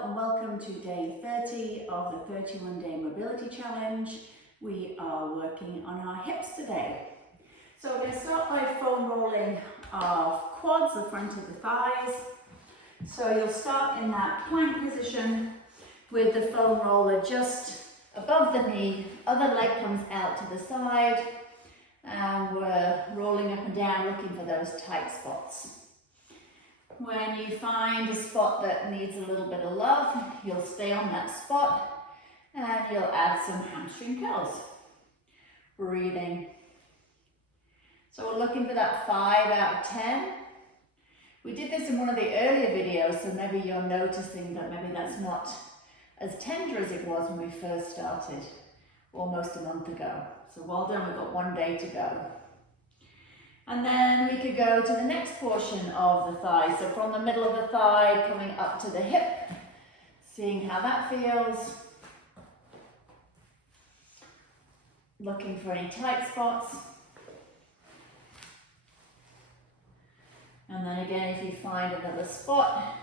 Hello and welcome to day 30 of the 31-day mobility challenge. We are working on our hips today. So we're going to start by foam rolling our quads, the front of the thighs. So you'll start in that plank position with the foam roller just above the knee, other leg comes out to the side, and we're rolling up and down looking for those tight spots. When you find a spot that needs a little bit of love, you'll stay on that spot and you'll add some hamstring curls. Breathing. So we're looking for that 5 out of 10. We did this in one of the earlier videos, so maybe you're noticing that maybe that's not as tender as it was when we first started, almost a month ago. So well done, we've got 1 day to go. And then we could go to the next portion of the thigh. So from the middle of the thigh, coming up to the hip, seeing how that feels. Looking for any tight spots. And then again, if you find another spot,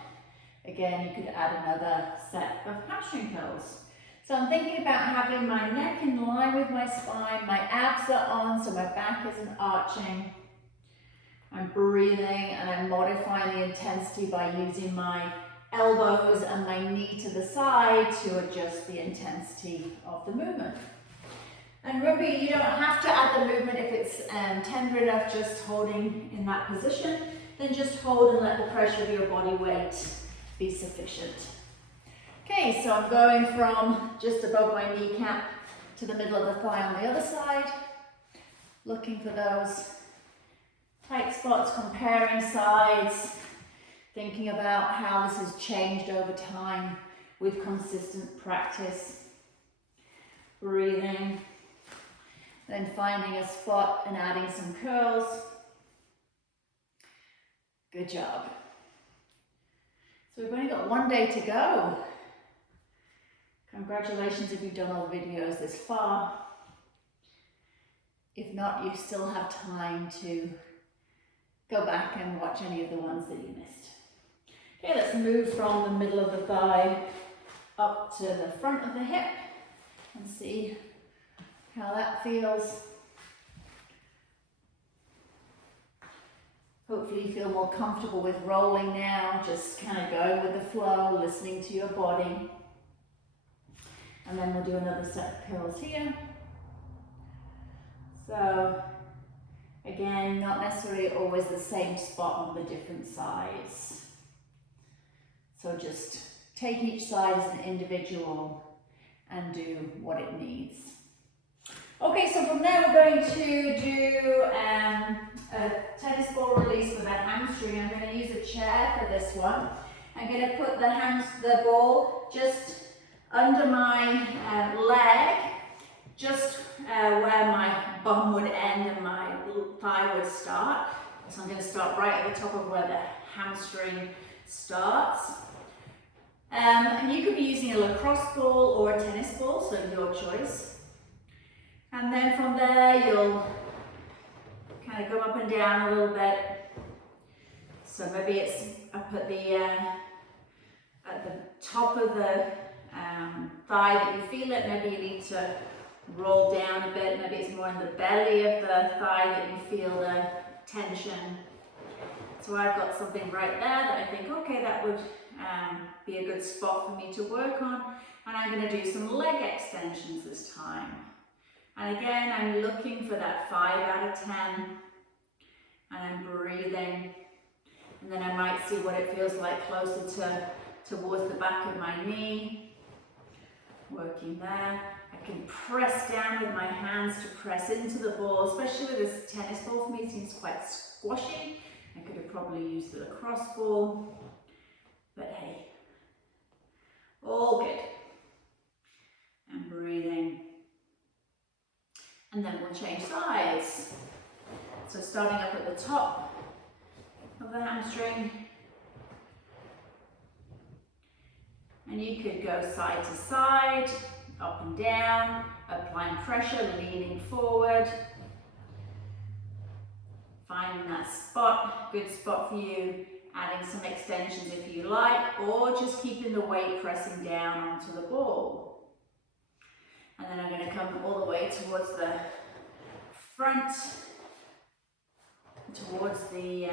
again, you could add another set of hamstring curls. So I'm thinking about having my neck in line with my spine, my abs are on, so my back isn't arching. I'm breathing and I'm modifying the intensity by using my elbows and my knee to the side to adjust the intensity of the movement. And remember, you don't have to add the movement if it's tender enough, just holding in that position. Then just hold and let the pressure of your body weight be sufficient. Okay, so I'm going from just above my kneecap to the middle of the thigh on the other side, looking for those tight spots, comparing sides, thinking about how this has changed over time with consistent practice. Breathing, then finding a spot and adding some curls. Good job. So we've only got 1 day to go. Congratulations if you've done all the videos this far. If not, you still have time to go back and watch any of the ones that you missed. Okay, let's move from the middle of the thigh up to the front of the hip and see how that feels. Hopefully you feel more comfortable with rolling now, just kind of going with the flow, listening to your body. And then we'll do another set of curls here. So again, not necessarily always the same spot on the different sides. So just take each side as an individual and do what it needs. Okay, so from there we're going to do a tennis ball release for the hamstring. I'm going to use a chair for this one. I'm going to put the ball just under my leg, just where my bum would end and my thigh would start. So I'm going to start right at the top of where the hamstring starts. And you could be using a lacrosse ball or a tennis ball, so your choice. And then from there you'll kind of go up and down a little bit. So maybe it's up at the top of the thigh that you feel it. Maybe you need to roll down a bit. Maybe it's more in the belly of the thigh that you feel the tension. So I've got something right there that I think, okay, that would be a good spot for me to work on. And I'm going to do some leg extensions this time. And again, I'm looking for that 5 out of 10. And I'm breathing. And then I might see what it feels like closer towards the back of my knee. Working there. I can press down with my hands to press into the ball, especially with this tennis ball. For me, it seems quite squashy. I could have probably used the lacrosse ball, but hey, all good. And breathing. And then we'll change sides. So starting up at the top of the hamstring. And you could go side to side, up and down, applying pressure, leaning forward. Finding that spot, good spot for you, adding some extensions if you like, or just keeping the weight pressing down onto the ball. And then I'm going to come all the way towards the front, towards the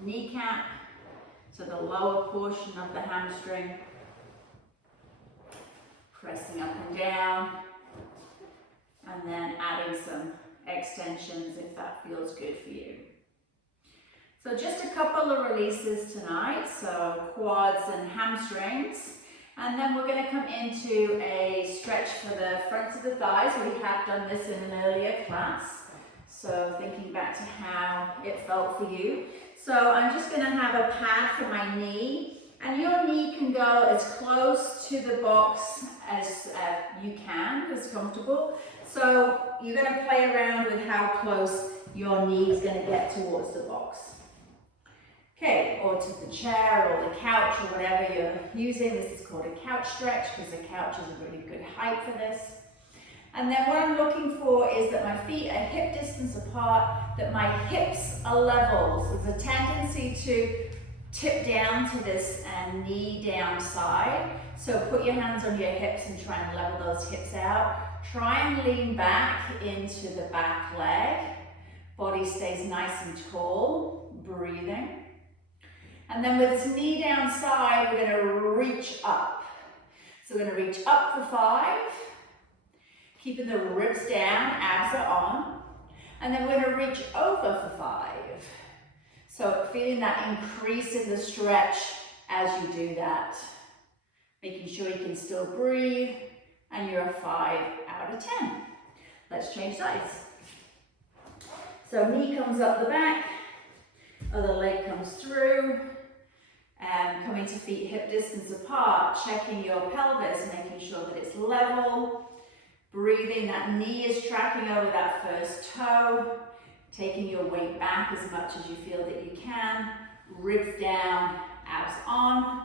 kneecap, so the lower portion of the hamstring, pressing up and down, and then adding some extensions if that feels good for you. So just a couple of releases tonight, so quads and hamstrings, and then we're going to come into a stretch for the fronts of the thighs. We have done this in an earlier class, so thinking back to how it felt for you. So I'm just going to have a pad for my knee, and your knee can go as close to the box as you can, as comfortable. So you're going to play around with how close your knee is going to get towards the box. Okay, or to the chair or the couch or whatever you're using. This is called a couch stretch because the couch is a really good height for this. And then what I'm looking for is that my feet are hip distance apart, that my hips are level. So there's a tendency to tip down to this knee down side. So put your hands on your hips and try and level those hips out. Try and lean back into the back leg. Body stays nice and tall, breathing. And then with this knee down side, we're going to reach up. So we're going to reach up for 5, keeping the ribs down, abs are on. And then we're going to reach over for 5. So feeling that increase in the stretch as you do that. Making sure you can still breathe, and you're a 5 out of 10. Let's change sides. So knee comes up the back, other leg comes through, and coming to feet hip distance apart, checking your pelvis, making sure that it's level, breathing, that knee is tracking over that first toe, taking your weight back as much as you feel that you can, ribs down, abs on,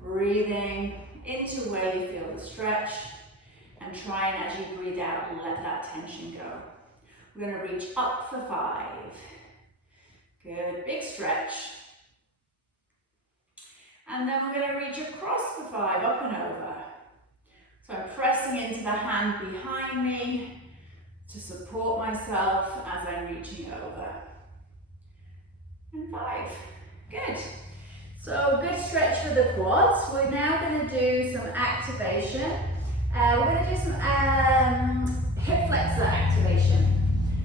breathing into where you feel the stretch, and try and as you breathe out, let that tension go. We're going to reach up for 5. Good, big stretch. And then we're going to reach across for 5, up and over. So I'm pressing into the hand behind me to support myself as I'm reaching over. And 5. Good. So good stretch for the quads. We're now going to do some activation. We're going to do some hip flexor activation.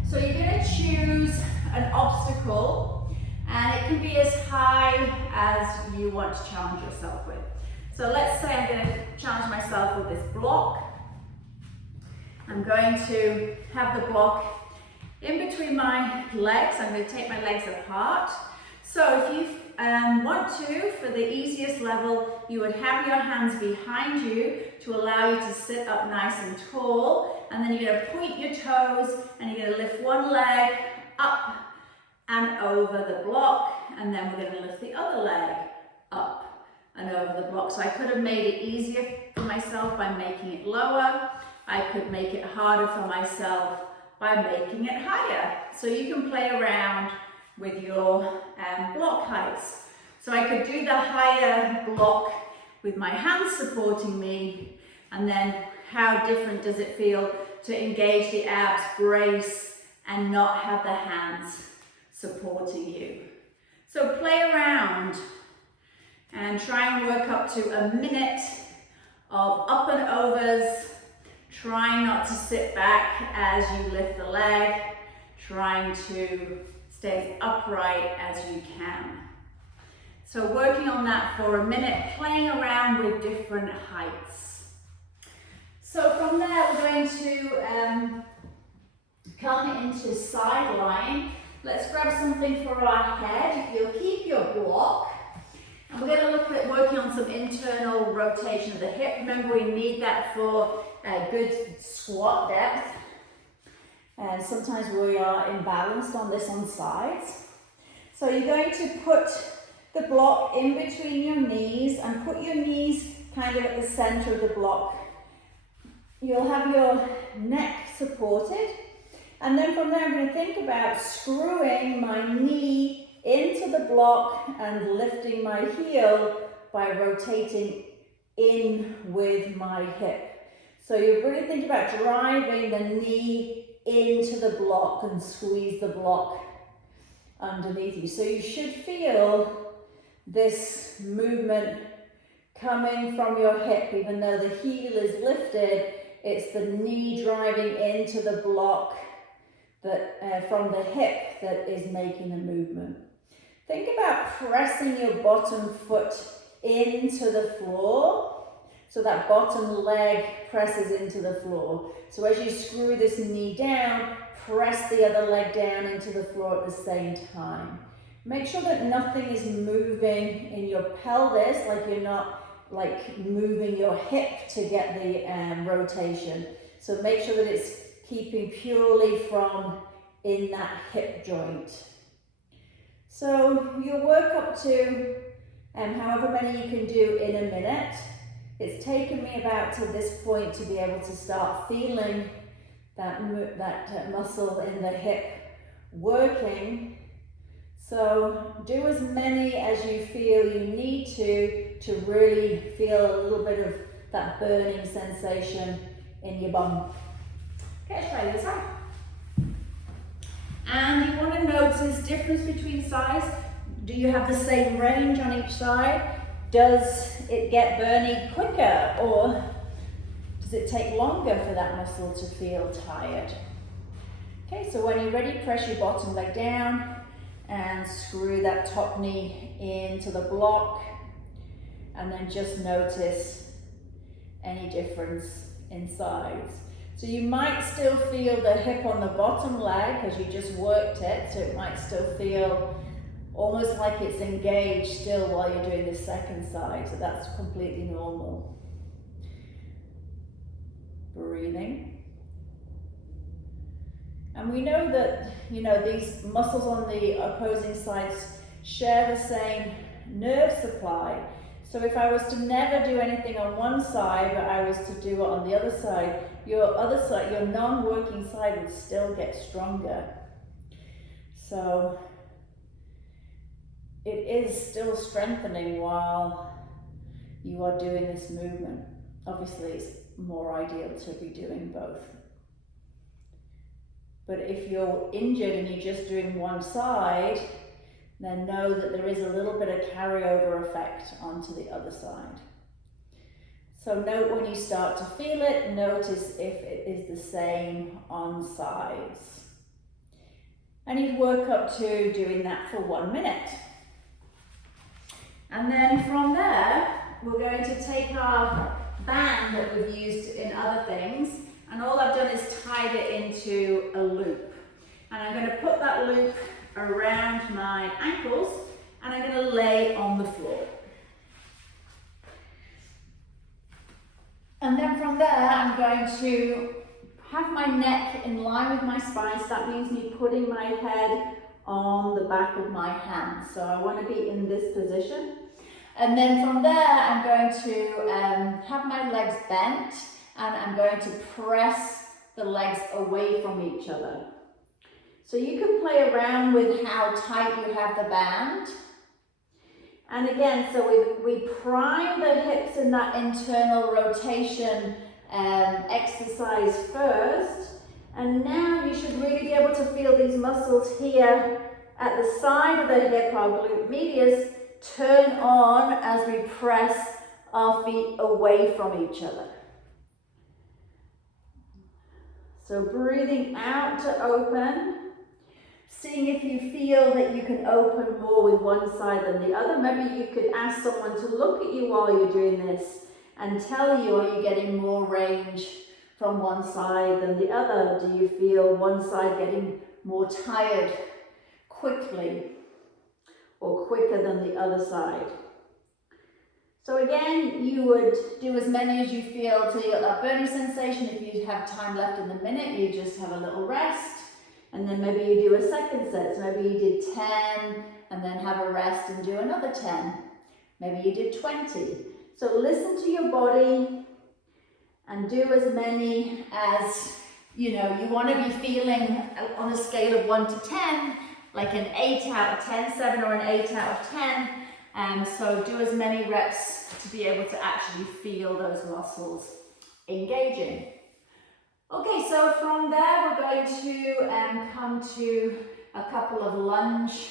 So you're going to choose an obstacle, and it can be as high as you want to challenge yourself with. So let's say I'm going to challenge myself with this block. I'm going to have the block in between my legs. I'm going to take my legs apart. So if you want to, for the easiest level, you would have your hands behind you to allow you to sit up nice and tall, and then you're going to point your toes and you're going to lift one leg up and over the block, and then we're going to lift the other leg up and over the block. So I could have made it easier for myself by making it lower. I could make it harder for myself by making it higher. So you can play around with your block heights. So I could do the higher block with my hands supporting me, and then how different does it feel to engage the abs, brace, and not have the hands supporting you. So play around and try and work up to a minute of up and overs, trying not to sit back as you lift the leg, trying to stay upright as you can. So working on that for a minute, playing around with different heights. So from there we're going to come into side line. Let's grab something for our head. You'll keep your block. And we're going to look at working on some internal rotation of the hip. Remember, we need that for a good squat depth. And sometimes we are imbalanced on this on sides. So you're going to put the block in between your knees and put your knees kind of at the center of the block. You'll have your neck supported. And then from there, I'm going to think about screwing my knee into the block and lifting my heel by rotating in with my hip. So you really think about driving the knee into the block and squeeze the block underneath you. So you should feel this movement coming from your hip. Even though the heel is lifted, it's the knee driving into the block that from the hip that is making the movement. Think about pressing your bottom foot into the floor, so that bottom leg presses into the floor. So as you screw this knee down, press the other leg down into the floor at the same time. Make sure that nothing is moving in your pelvis, like you're not like moving your hip to get the rotation. So make sure that it's keeping purely from in that hip joint. So you'll work up to however many you can do in a minute. It's taken me about to this point to be able to start feeling that muscle in the hip working. So do as many as you feel you need to really feel a little bit of that burning sensation in your bum. Okay, let's try this out. And you want to notice difference between sides. Do you have the same range on each side? Does it get burning quicker, or does it take longer for that muscle to feel tired? Okay, so when you're ready, press your bottom leg down and screw that top knee into the block, and then just notice any difference in sides. So you might still feel the hip on the bottom leg because you just worked it, so it might still feel almost like it's engaged still while you're doing the second side, so that's completely normal. Breathing. And we know that, these muscles on the opposing sides share the same nerve supply. So if I was to never do anything on one side, but I was to do it on the other side, your non-working side would still get stronger. So it is still strengthening while you are doing this movement. Obviously, it's more ideal to be doing both. But if you're injured and you're just doing one side, then know that there is a little bit of carryover effect onto the other side. So note when you start to feel it, notice if it is the same on sides. And you'd work up to doing that for 1 minute. And then from there, we're going to take our band that we've used in other things, and all I've done is tied it into a loop. And I'm going to put that loop around my ankles, and I'm going to lay on the floor. And then from there, I'm going to have my neck in line with my spine, so that means me putting my head on the back of my hands. So I want to be in this position. And then from there, I'm going to have my legs bent, and I'm going to press the legs away from each other. So you can play around with how tight you have the band. And again, so we prime the hips in that internal rotation exercise first. And now you should really be able to feel these muscles here at the side of the hip, our glute medius, turn on as we press our feet away from each other. So breathing out to open. Seeing if you feel that you can open more with one side than the other. Maybe you could ask someone to look at you while you're doing this and tell you, are you getting more range from one side than the other? Do you feel one side getting more tired quickly or quicker than the other side? So again, you would do as many as you feel till you get that burning sensation. If you have time left in the minute, you just have a little rest. And then maybe you do a second set. So maybe you did 10 and then have a rest and do another 10. Maybe you did 20. So listen to your body and do as many as you want to be feeling on a scale of 1 to 10. like an 8 out of 10, 7 or an 8 out of 10. So do as many reps to be able to actually feel those muscles engaging. Okay, so from there we're going to come to a couple of lunge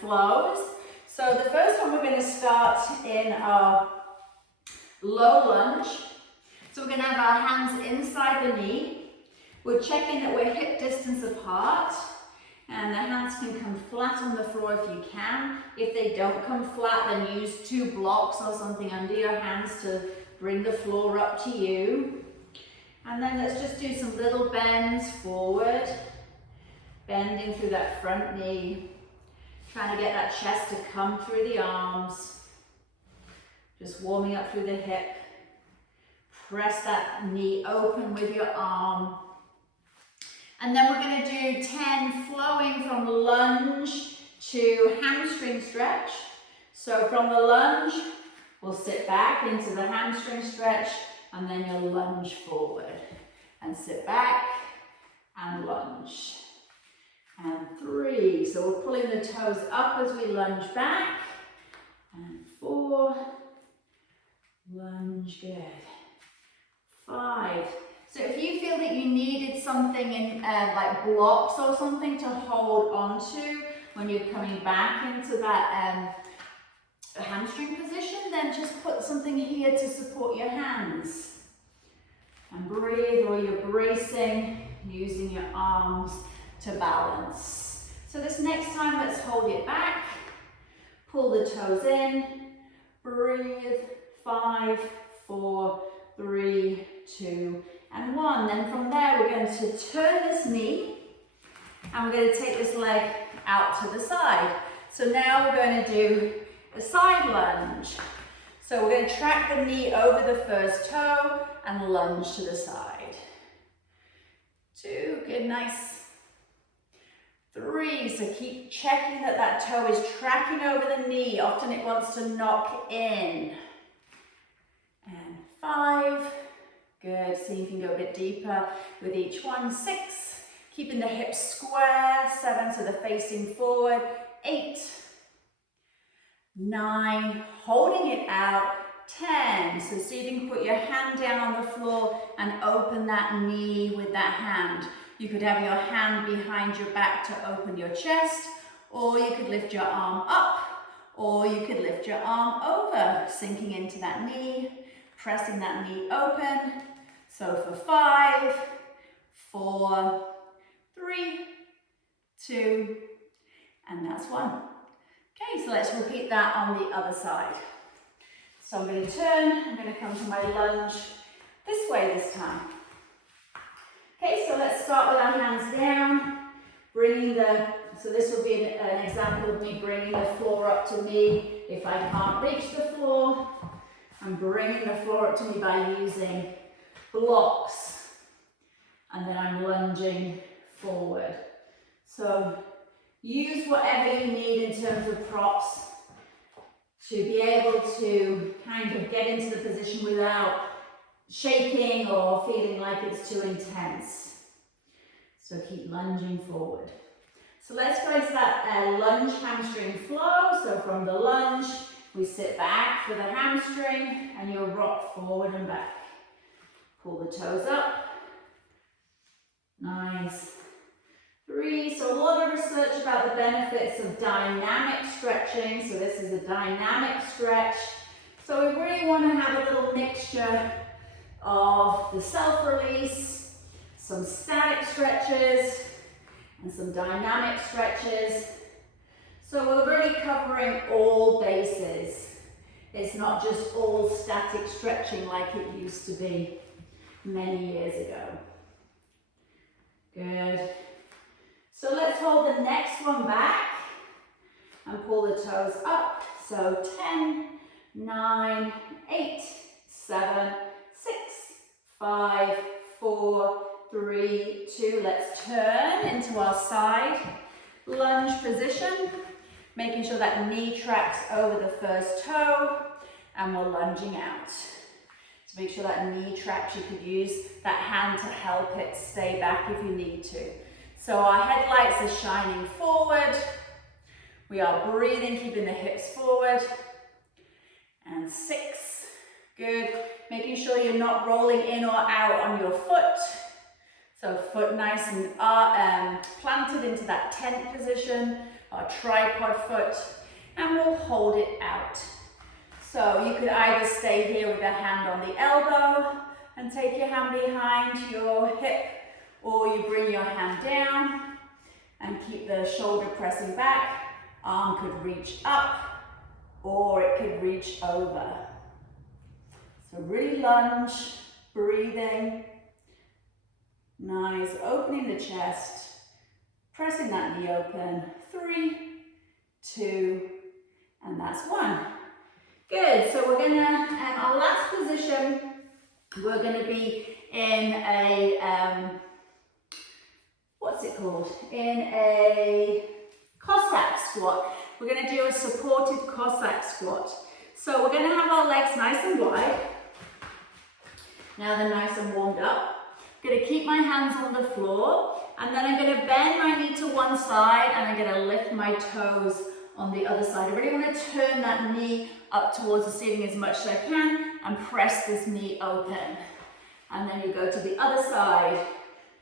flows. So the first one we're going to start in our low lunge. So we're going to have our hands inside the knee. We're checking that we're hip distance apart, and the hands can come flat on the floor if you can. If they don't come flat, then use 2 blocks or something under your hands to bring the floor up to you. And then let's just do some little bends forward, bending through that front knee, trying to get that chest to come through the arms, just warming up through the hip. Press that knee open with your arm. And then we're going to do 10 flowing from lunge to hamstring stretch. So from the lunge, we'll sit back into the hamstring stretch, and then you'll lunge forward and sit back and lunge. And 3, so we're pulling the toes up as we lunge back. And 4, lunge, good. 5. So if you feel that you needed something in like blocks or something to hold onto when you're coming back into that hamstring position, then just put something here to support your hands. And breathe, or you're bracing, using your arms to balance. So this next time, let's hold it back. Pull the toes in. Breathe. 5, 4, 3, 2, and 1. Then from there, we're going to turn this knee, and we're going to take this leg out to the side. So now we're going to do a side lunge. So we're going to track the knee over the first toe and lunge to the side. 2, good, nice. 3, so keep checking that that toe is tracking over the knee. Often it wants to knock in. And 5, good, see if you can go a bit deeper with each one. 6, keeping the hips square. 7, so they're facing forward. 8, 9, holding it out. 10, so see if you can put your hand down on the floor and open that knee with that hand. You could have your hand behind your back to open your chest, or you could lift your arm up, or you could lift your arm over, sinking into that knee, pressing that knee open. So for 5, 4, 3, 2, and that's 1. Okay, so let's repeat that on the other side. So I'm going to turn, I'm going to come to my lunge this way this time. Okay, so let's start with our hands down, bringing so this will be an example of me bringing the floor up to me. If I can't reach the floor, I'm bringing the floor up to me by using blocks, and then I'm lunging forward. So use whatever you need in terms of props to be able to kind of get into the position without shaking or feeling like it's too intense. So keep lunging forward. So let's go into that lunge hamstring flow. So from the lunge, we sit back for the hamstring and you'll rock forward and back. Pull the toes up. Nice. 3, so a lot of research about the benefits of dynamic stretching. So this is a dynamic stretch. So we really want to have a little mixture of the self-release, some static stretches, and some dynamic stretches. So we're really covering all bases. It's not just all static stretching like it used to be many years ago. Good. So let's hold the next one back and pull the toes up. So 10, 9, 8, 7, 6, 5, 4, 3, 2. Let's turn into our side lunge position, making sure that knee tracks over the first toe, and we're lunging out. So make sure that knee tracks. You could use that hand to help it stay back if you need to. So our headlights are shining forward. We are breathing, keeping the hips forward. And 6, good. Making sure you're not rolling in or out on your foot. So foot nice and planted into that tent position, our tripod foot, and we'll hold it out. So you could either stay here with a hand on the elbow and take your hand behind your hip, or you bring your hand down and keep the shoulder pressing back. Arm could reach up, or it could reach over. So really lunge, breathing. Nice, opening the chest, pressing that knee open. 3, 2, and that's 1. Good, so we're gonna, our last position, we're gonna be in a, what's it called? In a Cossack squat. We're gonna do a supported Cossack squat. So we're gonna have our legs nice and wide. Now they're nice and warmed up. I'm gonna keep my hands on the floor, and then I'm gonna bend my knee to one side, and I'm gonna lift my toes on the other side. I really wanna turn that knee up towards the ceiling as much as I can, and press this knee open. And then you go to the other side.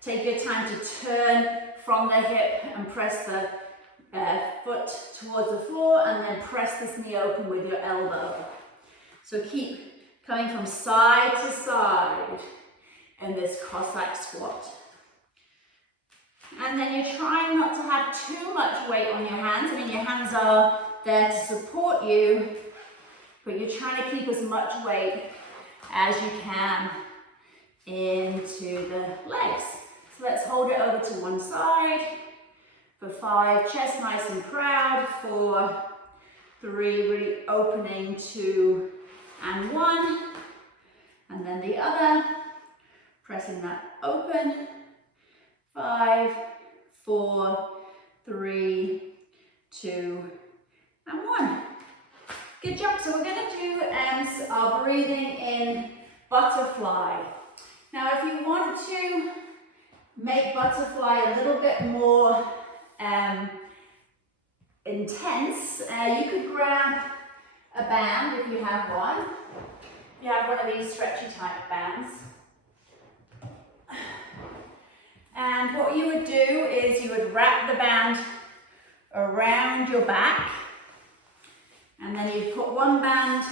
Take your time to turn from the hip and press the foot towards the floor, and then press this knee open with your elbow. So keep coming from side to side in this Cossack squat. And then you're trying not to have too much weight on your hands. I mean, your hands are there to support you, but you're trying to keep as much weight as you can into the legs. So let's hold it over to one side. For 5, chest nice and proud. 4, 3, really opening. 2, and 1. And then the other, pressing that open. 5, 4, 3, 2, and 1. Good job. So we're going to do our breathing in butterfly. Now, if you want to make butterfly a little bit more intense, you could grab a band if you have one. You have one of these stretchy type bands. And what you would do is you would wrap the band around your back, and then you put one band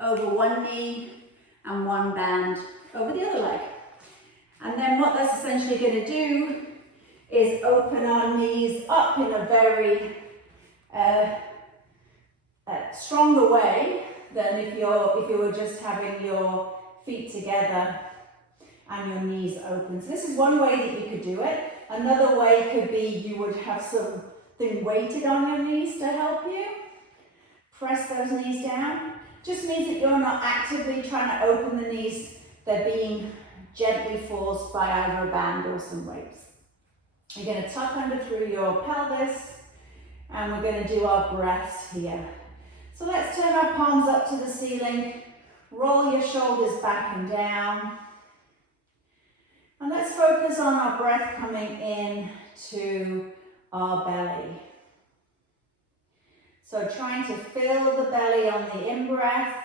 over one knee and one band over the other leg. And then what that's essentially going to do is open our knees up in a very stronger way than if you were just having your feet together and your knees open. So this is one way that you could do it. Another way could be you would have something weighted on your knees to help you. Press those knees down. Just means that you're not actively trying to open the knees. They're being gently forced by either a band or some weights. You're going to tuck under through your pelvis, and we're going to do our breaths here. So let's turn our palms up to the ceiling. Roll your shoulders back and down. And let's focus on our breath coming in to our belly. So trying to fill the belly on the in-breath,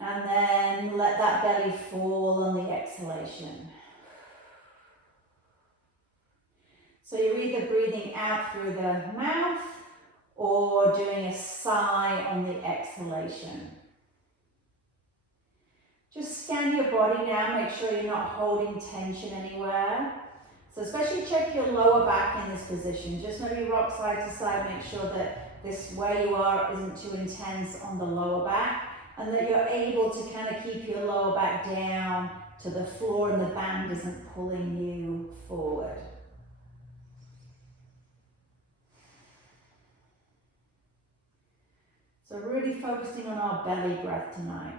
and then let that belly fall on the exhalation. So you're either breathing out through the mouth or doing a sigh on the exhalation. Just scan your body now, make sure you're not holding tension anywhere. So especially check your lower back in this position. Just maybe rock side to side, make sure that this where you are isn't too intense on the lower back, and that you're able to kind of keep your lower back down to the floor and the band isn't pulling you forward. So really focusing on our belly breath tonight.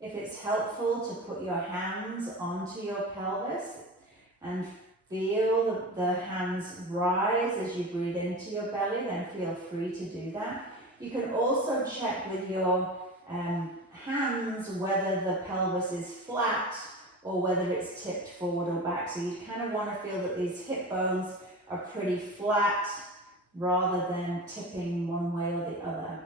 If it's helpful to put your hands onto your pelvis and feel the hands rise as you breathe into your belly, then feel free to do that. You can also check with your hands whether the pelvis is flat or whether it's tipped forward or back. So you kind of want to feel that these hip bones are pretty flat rather than tipping one way or the other.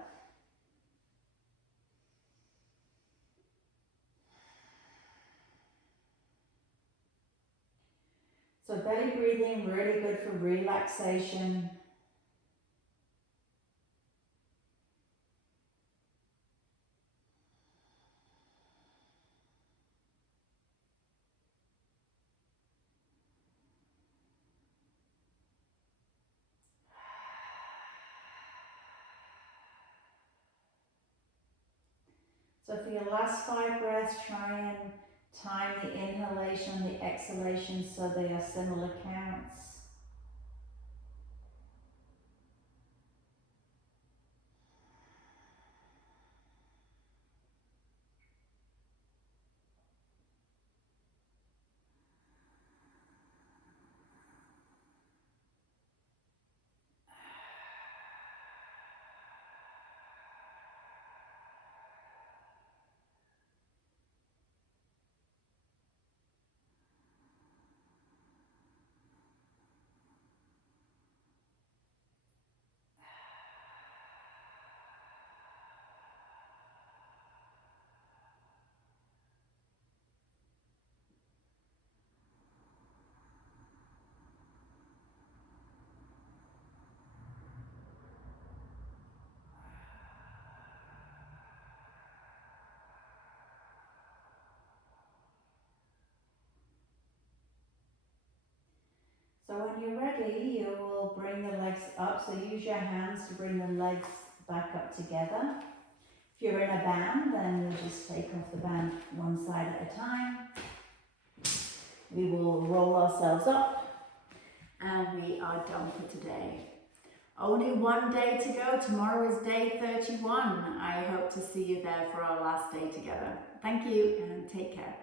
So belly breathing, really good for relaxation. So for your last 5 breaths, try and time the inhalation and the exhalation so they are similar counts. So when you're ready, you will bring the legs up. So use your hands to bring the legs back up together. If you're in a band, then you'll just take off the band one side at a time. We will roll ourselves up and we are done for today. Only one day to go. Tomorrow is day 31. I hope to see you there for our last day together. Thank you and take care.